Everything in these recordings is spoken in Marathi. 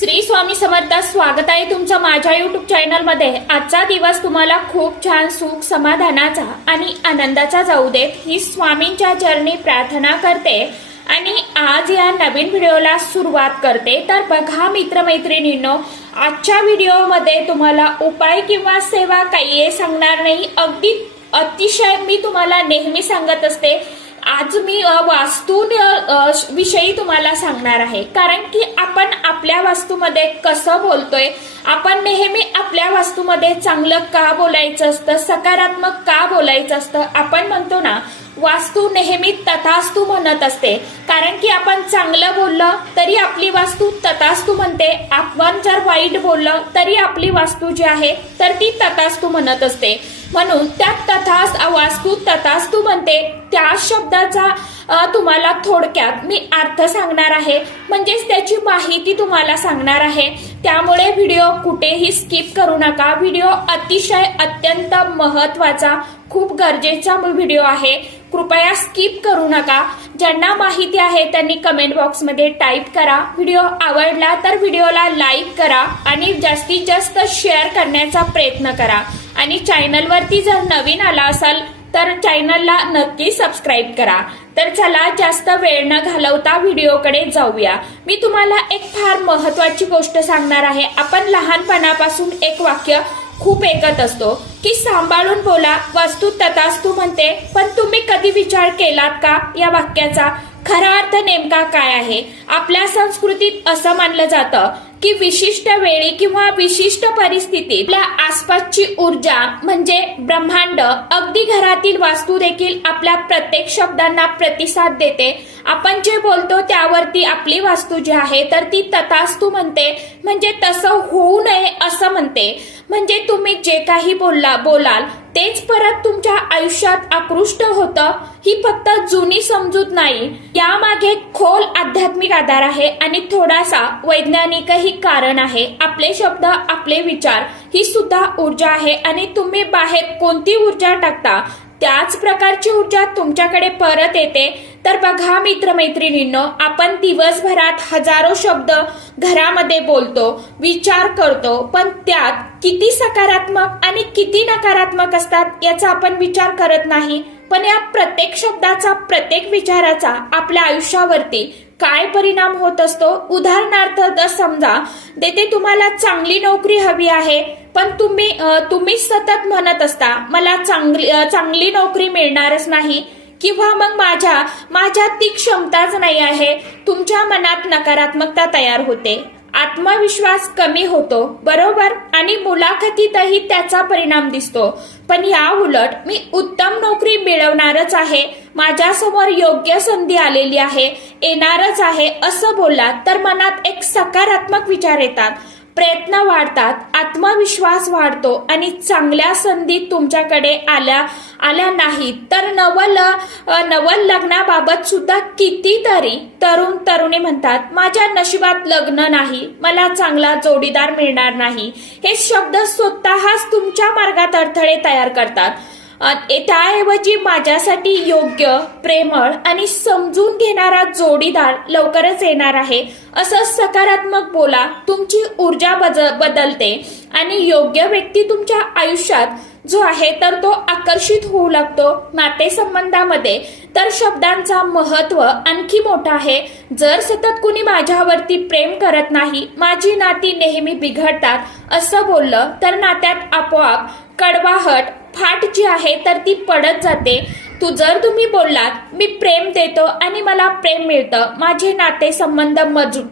श्री स्वामी समर्थ। स्वागत आहे तुमचं माझ्या YouTube चॅनल मध्ये। आजचा दिवस तुम्हाला खूप छान सुख समाधानाचा आणि आनंदाचा जाऊ देत ही स्वामींच्या चरणी प्रार्थना करते आणि आज या नवीन व्हिडिओला सुरुवात करते। तर बघा मित्रमैत्रिणींनो, आजच्या व्हिडिओमध्ये तुम्हाला उपाय किंवा सेवा काही सांगणार नाही, अगदी अतिशय मी तुम्हाला नेहमी सांगत असते। आज मी वास्तू विषयी तुम्हाला सांगणार आहे, कारण की आपण आपल्या वास्तूमध्ये कसं बोलतोय, आपण नेहमी आपल्या वास्तूमध्ये चांगलं का बोलायचं असतं, सकारात्मक का बोलायचं असतं। आपण म्हणतो ना, वास्तू नेहमी तथास्तु म्हणत असते, कारण की आपण चांगलं बोललं तरी आपली वास्तू तथास्तु म्हणते, आपण जर वाईट बोललं तरी आपली वास्तू जी आहे तर ती तथास्तु म्हणत असते। म्हणून त्या वास्तू तथास्तु म्हणते त्या शब्दाचा तुम्हाला थोडक्यात मी अर्थ सांगणार आहे, म्हणजेच त्याची माहिती तुम्हाला सांगणार आहे। त्यामुळे व्हिडिओ कुठेही स्किप करू नका। व्हिडिओ अतिशय अत्यंत महत्त्वाचा, खूप गरजेचा व्हिडिओ आहे, कृपया स्किप करू नका। ज्यांना माहिती आहे त्यांनी कमेंट बॉक्स मध्ये टाइप करा। व्हिडिओ आवडला तर व्हिडिओला लाईक करा आणि जास्तीत जास्त शेअर करण्याचा प्रयत्न करा आणि चॅनलवरती जर नवीन आला असाल तर चॅनलला नक्की सबस्क्राइब करा। तर चला जास्त वेळ न घालवता व्हिडिओकडे जाऊया। मी तुम्हाला एक फार महत्त्वाची गोष्ट सांगणार आहे। आपण लहानपणापासून एक वाक्य खूप ऐकत असतो की सांभाळून बोला, वास्तू तथास्तु म्हणते, पण तुम्ही कधी विचार केलात का या वाक्याचा खरा अर्थ नेमका काय आहे? आपल्या संस्कृतीत असं मानलं जातं की विशिष्ट वेळी किंवा विशिष्ट परिस्थितीत आपल्या आसपासची ऊर्जा म्हणजे ब्रह्मांड, अगदी घरातील वास्तू देखील आपल्या प्रत्येक शब्दांना प्रतिसाद देते। आपण जे बोलतो त्यावरती आपली वास्तू जी आहे तर ती तथास्तु म्हणते, म्हणजे तसं होऊ नये असं म्हणते। म्हणजे तुम्ही जे काही बोलाल तेच परत तुमच्या आयुष्यात आकृष्ट होतं। ही फक्त जुनी समजूत नाही, यामागे खोल आध्यात्मिक आधार आहे आणि थोडासा वैज्ञानिकही कारण आहे। आपले शब्द, आपले विचार ही सुद्धा ऊर्जा आहे आणि तुम्ही बाहेर कोणती ऊर्जा टाकता त्याच प्रकारची ऊर्जा तुमच्याकडे परत येते। तर बघा मित्रमैत्रिणींनो, आपण दिवसभरात हजारो शब्द घरामध्ये बोलतो, विचार करतो, पण त्यात किती सकारात्मक आणि किती नकारात्मक असतात याचा आपण विचार करत नाही। पण या प्रत्येक शब्दाचा, प्रत्येक विचाराचा आपल्या आयुष्यावरती काय परिणाम होत असतो? उदाहरणार्थ समजा देते तुम्हाला चांगली नोकरी हवी आहे, पण तुम्ही सतत म्हणत असता मला चांगली नोकरी मिळणारच नाही, किंवा मग माझ्यात ती क्षमताच नाही आहे। तुमच्या मनात नकारात्मकता तयार होते, आत्मविश्वास कमी होतो, बरोबर? आणि मुलाखतीतही त्याचा परिणाम दिसतो। पण या उलट मी उत्तम नोकरी मिळवणारच आहे, माझ्यासमोर योग्य संधी आलेली आहे, येणारच आहे असं बोललात तर मनात एक सकारात्मक विचार येतात, प्रयत्न वाढतात, आत्मविश्वास वाढतो आणि चांगल्या संधी तुमच्याकडे आल्या नाहीत तर नवल लग्नाबाबत सुद्धा कितीतरी तरुणी म्हणतात माझ्या नशिबात लग्न नाही, मला चांगला जोडीदार मिळणार नाही। हे शब्द स्वतःच तुमच्या मार्गात अडथळे तयार करतात। त्याऐवजी माझ्यासाठी योग्य, प्रेमळ आणि समजून घेणारा जोडीदार लवकरच येणार आहे असं सकारात्मक बोला। तुमची ऊर्जा बदलते आणि योग्य व्यक्ती तुमच्या आयुष्यात जो आहे तर तो आकर्षित होऊ लागतो। नातेसंबंधामध्ये तर शब्दांचा महत्व आणखी मोठा आहे। जर सतत कुणी माझ्यावरती प्रेम करत नाही, माझी नाती नेहमी बिघडतात असं बोललं तर नात्यात आपोआप कडवाहट, फाट जी आहे तर ती पडत जाते। जर तुम्ही बोललात मी प्रेम देतो आणि मला प्रेम मिळतं, माझे नातेसंबंध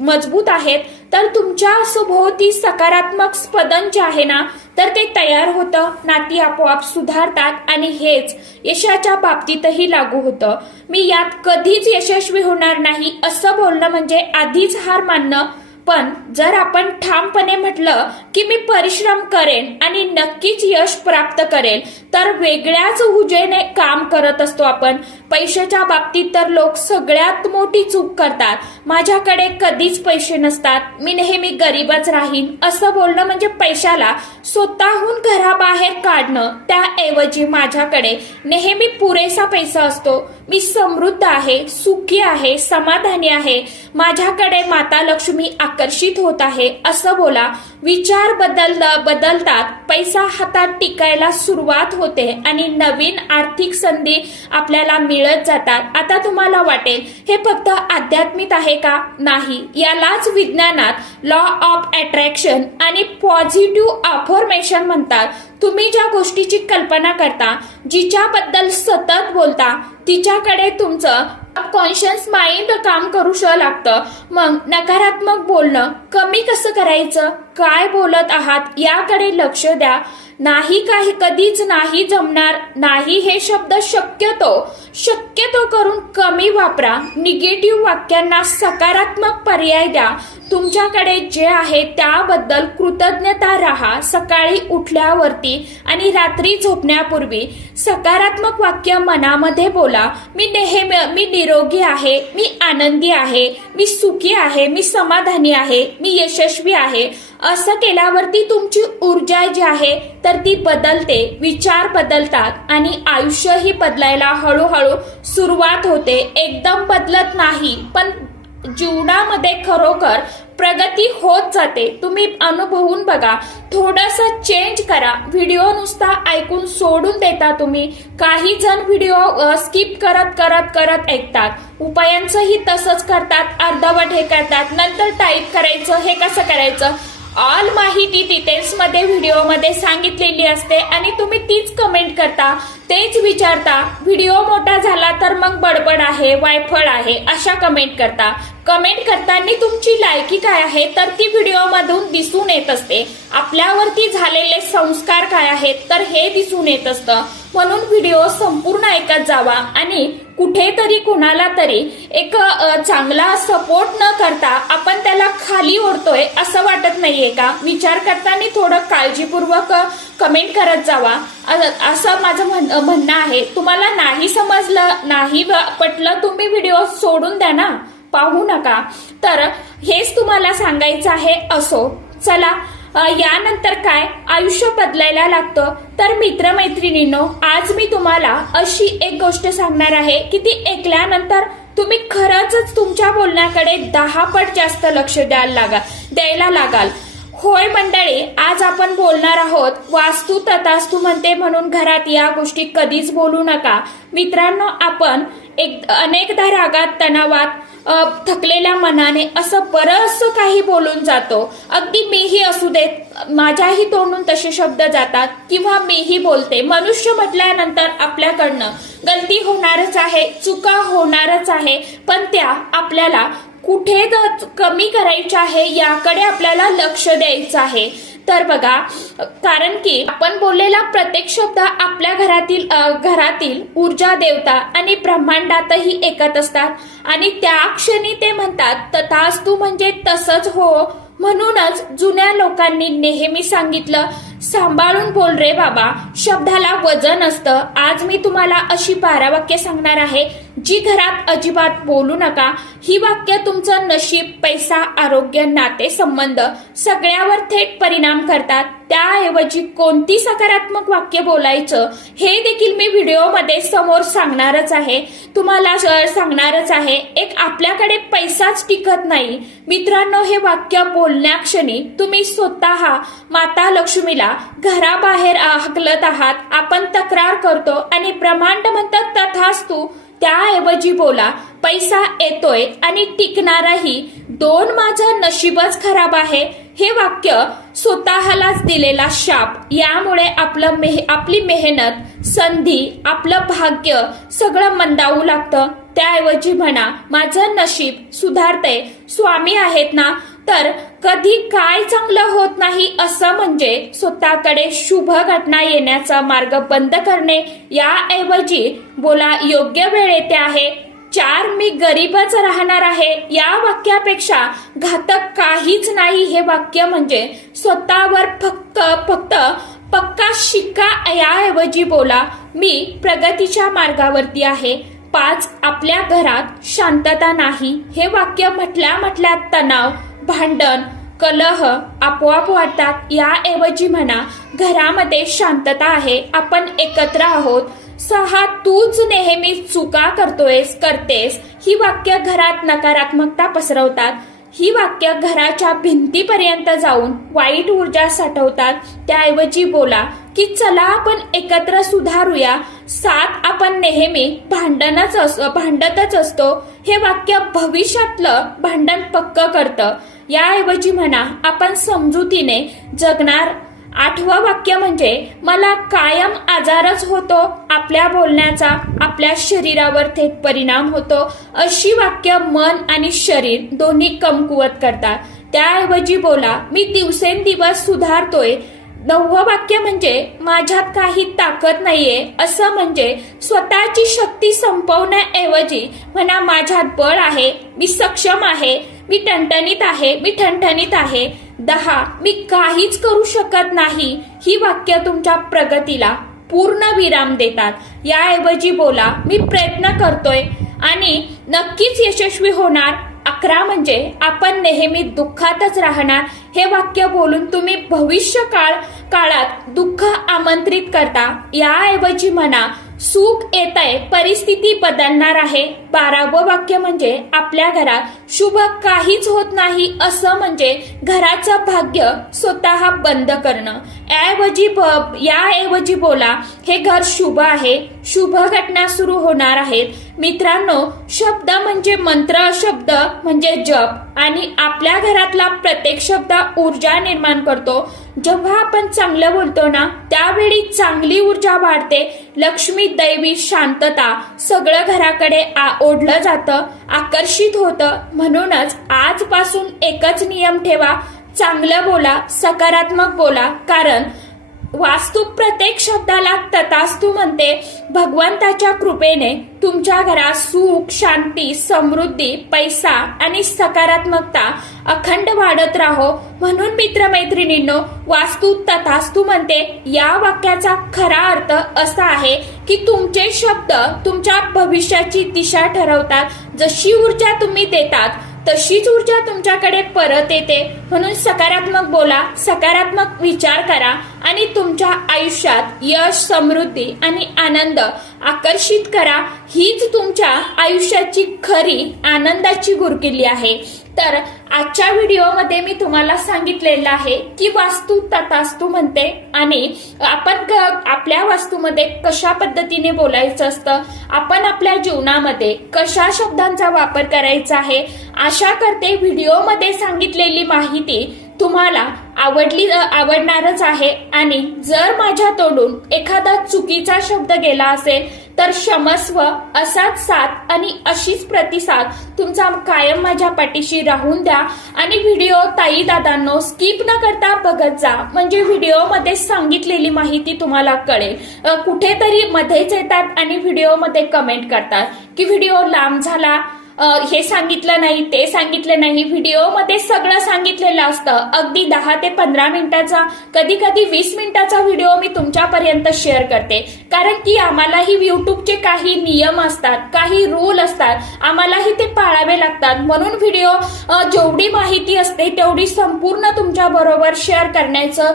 मजबूत आहेत, तर तुमच्या सभोवती सकारात्मक स्पंदन जे आहे ना तर ते तयार होतं, नाती आपोआप सुधारतात आणि हेच यशाच्या बाबतीतही लागू होतं। मी यात कधीच यशस्वी होणार नाही असं बोलणं म्हणजे आधीच हार मानणं। पण जर आपण ठामपणे म्हटलं की मी परिश्रम करेन आणि नक्कीच यश प्राप्त करेल तर वेगळ्याच ऊर्जेने काम करत असतो आपण। पैशाच्या बाबतीत तर लोक सगळ्यात मोठी चूक करतात, माझ्याकडे कधीच पैसे नसतात, मी नेहमी गरीबच राहीन असं बोलणं म्हणजे पैशाला स्वतःहून घराबाहेर काढणं। त्याऐवजी माझ्याकडे नेहमी पुरेसा पैसा असतो, मी समृद्ध आहे, सुखी आहे, समाधानी आहे, माझ्याकडे माता लक्ष्मी आकर्षित होत आहे असं बोला. विचार बदलतात, पैसा हातात टिकायला सुरुवात होते आणि नवीन आर्थिक संधी आपल्याला मिळत जातात. आता तुम्हाला वाटेल हे फक्त आध्यात्मिक आहे का? नाही, यालाच विज्ञानात लॉ ऑफ अट्रॅक्शन आणि पॉझिटिव्ह अफर्मेशन म्हणतात. तुम्ही ज्या गोष्टीची कल्पना करता, जिच्याबद्दल सतत बोलता, तिच्याकडे तुमचं कॉन्शियस माइंड काम करू लागतं. मग नकारात्मक बोलणं कमी कसं करायचं? काय बोलत आहात याकडे लक्ष द्या. नाही, काही कधीच नाही जमणार नाही हे शब्द शक्यतो करून कमी वापरा. निगेटिव्ह वाक्यांना सकारात्मक पर्याय द्या. तुमच्याकडे जे आहे त्याबद्दल कृतज्ञता राहा. सकाळी उठल्यावरती आणि रात्री झोपण्यापूर्वी सकारात्मक वाक्य मनामध्ये बोला. मी निरोगी आहे, मी आनंदी आहे, मी सुखी आहे, मी समाधानी आहे, मी यशस्वी आहे. असं केल्यावरती तुमची ऊर्जा जी आहे तर ती बदलते, विचार बदलतात आणि आयुष्यही बदलायला हळूहळू सुरुवात होते. एकदम बदलत नाही, पण जीवनामध्ये खरोखर प्रगती होत जाते. तुम्ही अनुभवून बघा, थोडंसं चेंज करा. व्हिडिओ नुसता ऐकून सोडून देता तुम्ही. काही जण व्हिडिओ स्किप करत ऐकतात. उपायांचंही तसंच करतात, अर्धवट हे करतात. नंतर टाईप करायचं, हे कसं करायचं, ऑल माहिती डिटेल्स मध्ये व्हिडिओमध्ये सांगितलेली असते आणि तुम्ही तीच कमेंट करता, तेच विचारता. व्हिडिओ मोठा झाला तर मग बडबड आहे, वायफळ आहे अशा कमेंट करता. कमेंट करताना तुमची लायकी काय आहे तर ती व्हिडिओ मधून दिसून येत असते. आपल्यावरती झालेले संस्कार काय आहेत तर हे दिसून येत असतं. म्हणून व्हिडिओ संपूर्ण ऐकत जावा आणि कुठेतरी कुणाला तरी एक चांगला सपोर्ट न करता आपण त्याला खाली ओढतोय असं वाटत नाहीये का? विचार करताना थोडं काळजीपूर्वक कमेंट करत जावा असं माझं म्हणणं आहे. तुम्हाला नाही समजलं, नाही पटलं, तुम्ही व्हिडिओ सोडून द्या ना, पाहू नका. तर हेच तुम्हाला सांगायचं आहे. असो, चला यानंतर काय, आयुष्य बदलायला लागतं. तर मित्रमैत्रिणींनो, आज मी तुम्हाला अशी एक गोष्ट सांगणार आहे की ती ऐकल्यानंतर तुम्ही खरंच तुमच्या बोलण्याकडे 10 पट जास्त लक्ष द्यायला लागाल. होय मंडळी, आज आपण बोलणार आहोत वास्तू तथास्तू म्हणते म्हणून घरात या गोष्टी कधीच बोलू नका. मित्रांनो, आपण अनेकदा रागात, तणावात, थकलेल्या मनाने असं बरंच काही बोलून जातो. अगदी मीही असू देत, माझ्याही तोंडून तसे शब्द जातात किंवा मीही बोलते. मनुष्य म्हटल्यानंतर आपल्याकडनं गलती होणारच आहे, चुका होणारच आहे, पण त्या आपल्याला कुठे कमी करायच्या आहे याकडे आपल्याला लक्ष द्यायचं आहे. तर बघा, कारण की आपण बोललेला प्रत्येक शब्द आपल्या घरातील ऊर्जा देवता आणि ब्रह्मांडातही एकत असतात आणि त्या क्षणी ते म्हणतात तथास्तु म्हणजे तसंच हो. म्हणूनच जुन्या लोकांनी नेहमी सांगितलं, सांभाळून बोल रे बाबा, शब्दाला वजन असतं. आज मी तुम्हाला अशी 12 वाक्य सांगणार आहे जी घरात अजिबात बोलू नका. ही वाक्य तुमचं नशीब, पैसा, आरोग्य, नाते संबंध सगळ्यावर थेट परिणाम करतात. त्याऐवजी कोणती सकारात्मक वाक्य बोलायचं हे देखील मी व्हिडिओमध्ये समोर सांगणारच आहे, तुम्हाला सांगणारच आहे. एक आपल्याकडे पैसाच टिकत नाही मित्रांनो. हे वाक्य बोलण्याक्षणी तुम्ही स्वतः माता लक्ष्मीला घराबाहेर हाकलत आहात. आपण तक्रार करतो आणि ब्रह्मांड म्हणतात तथास्तु. त्याऐवजी बोला, पैसा येतोय आणि टिकणारही, 2 माझं नशीबच खराब आहे. हे वाक्य स्वतःलाच दिलेला शाप. यामुळे आपली मेहनत, संधी, आपलं भाग्य सगळं मंदावू लागतं. त्याऐवजी म्हणा, माझं नशीब सुधारतंय, स्वामी आहेत ना. तर कधी काय चांगलं होत नाही असं म्हणजे स्वतःकडे शुभ घटना येण्याचा मार्ग बंद करणे. याऐवजी बोला, योग्य वेळ येते आहे. 4 मी गरीबच राहणार आहे. या वाक्यापेक्षा घातक काहीच नाही. हे वाक्य म्हणजे स्वतःवर फक्त पक्का शिक्का. याऐवजी बोला, मी प्रगतीच्या मार्गावरती आहे. 5 आपल्या घरात शांतता नाही. हे वाक्य म्हटल्या तणाव, भांडण, कलह आपोआप वाटतात. याऐवजी म्हणा, घरामध्ये शांतता आहे, आपण एकत्र आहोत. 6 तूच नेहमी चुका करतेस. ही वाक्य घरात नकारात्मकता पसरवतात. ही वाक्य घराच्या भिंतीपर्यंत जाऊन वाईट ऊर्जा साठवतात. त्याऐवजी बोला की चला आपण एकत्र सुधारूया, साथ आपण नेहमी भांडतच असतो. हे वाक्य भविष्यातलं भांडण पक्क करतं. याऐवजी म्हणा आपण समजुतीने जगणार. 8वं वाक्य म्हणजे मला कायम आजारच होतो. आपल्या बोलण्याचा आपल्या शरीरावर थेट परिणाम होतो. अशी वाक्य मन आणि शरीर दोन्ही कमकुवत करतात. त्याऐवजी बोला मी दिवसेंदिवस सुधारतोय. 9वं वाक्य म्हणजे माझ्यात काही ताकद नाहीये. असं म्हणजे स्वतःची शक्ती संपवण्याऐवजी म्हणा माझ्यात बळ आहे, मी सक्षम आहे, मी ठणठणीत आहे. 10 मी काहीच करू शकत नाही. ही वाक्य तुमच्या प्रगतीला पूर्ण विराम देतात. याऐवजी बोला मी प्रयत्न करतोय आणि नक्कीच यशस्वी होणार. 11 म्हणजे आपण नेहमी दुःखातच राहणार. हे वाक्य बोलून तुम्ही काळात दुःख आमंत्रित करता. याऐवजी म्हणा सुख येतंय, परिस्थिती बदलणार आहे. 12वं वाक्य म्हणजे आपल्या घरात शुभ काहीच होत नाही. असं म्हणजे घराचं भाग्य स्वतः बंद करणं. याऐवजी बोला हे घर शुभ आहे, शुभ घटना सुरू होणार आहेत. मित्रांनो, शब्द म्हणजे मंत्र, शब्द म्हणजे जप आणि आपल्या घरातला प्रत्येक शब्द ऊर्जा निर्माण करतो. जेव्हा आपण चांगलं बोलतो ना त्यावेळी चांगली ऊर्जा वाढते. लक्ष्मी, दैवी, शांतता सगळं घराकडे ओढलं जातं, आकर्षित होतं. म्हणूनच आजपासून एकच नियम ठेवा, चांगलं बोला, सकारात्मक बोला. कारण वास्तू प्रत्येक शब्दाला तथास्तु म्हणते. भगवंताच्या कृपेने तुमच्या घरात सुख, शांती, समृद्धी, पैसा आणि सकारात्मकता अखंड वाढत राहो. म्हणून मित्रमैत्रिणींनो, वास्तू तथास्तु म्हणते या वाक्याचा खरा अर्थ असा आहे की तुमचे शब्द तुमच्या भविष्याची दिशा ठरवतात. जशी ऊर्जा तुम्ही देतात तशीच ऊर्जा तुमच्याकडे परत येते. म्हणून सकारात्मक बोला, सकारात्मक विचार करा आणि तुमच्या आयुष्यात यश, समृद्धी आणि आनंद आकर्षित करा. हीच तुमच्या आयुष्याची खरी आनंदाची गुरुकिल्ली आहे. तर आजच्या व्हिडिओमध्ये मी तुम्हाला सांगितलेलं आहे की वास्तू तथास्तु म्हणते आणि आपण आपल्या वास्तूमध्ये कशा पद्धतीने बोलायचं असतं, आपण आपल्या जीवनामध्ये कशा शब्दांचा वापर करायचा आहे. आशा करते व्हिडिओमध्ये सांगितलेली माहिती तुम्हाला आवडणारच आहे. आणि जर माझ्या तोंडून एखादा चुकीचा शब्द गेला असेल तर क्षमस्व. असाच साथ आणि अशीच प्रतिसाद तुमचा कायम माझ्या पाठीशी राहून द्या. आणि व्हिडिओ ताई दादांनो स्किप न करता बघत जा, म्हणजे व्हिडिओमध्ये सांगितलेली माहिती तुम्हाला कळेल. कुठेतरी मध्येच येतात आणि व्हिडिओमध्ये कमेंट करतात की व्हिडिओ लांब झाला, हे सांगितलं नाही, ते सांगितलं नाही. व्हिडिओमध्ये सगळं सांगितलेलं असतं. अगदी 10 ते 15 मिनिटाचा, कधी कधी 20 मिनिटाचा व्हिडिओ मी तुमच्यापर्यंत शेअर करते. कारण की आम्हालाही युट्यूबचे काही नियम असतात, काही रूल असतात, आम्हालाही ते पाळावे लागतात. म्हणून व्हिडिओ जेवढी माहिती असते तेवढी संपूर्ण तुमच्या बरोबर शेअर करण्याचं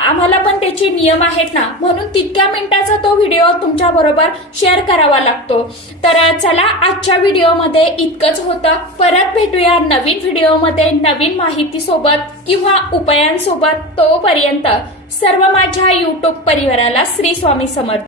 आम्हाला पण त्याचे नियम आहेत ना. म्हणून तितक्या मिनिटाचा तो व्हिडिओ तुमच्या बरोबर शेअर करावा लागतो. तर चला, आजच्या व्हिडिओमध्ये इतकंच होतं. परत भेटूया नवीन व्हिडिओमध्ये नवीन माहिती सोबत किंवा उपायांसोबत. तोपर्यंत सर्व माझ्या युट्यूब परिवाराला श्री स्वामी समर्थ.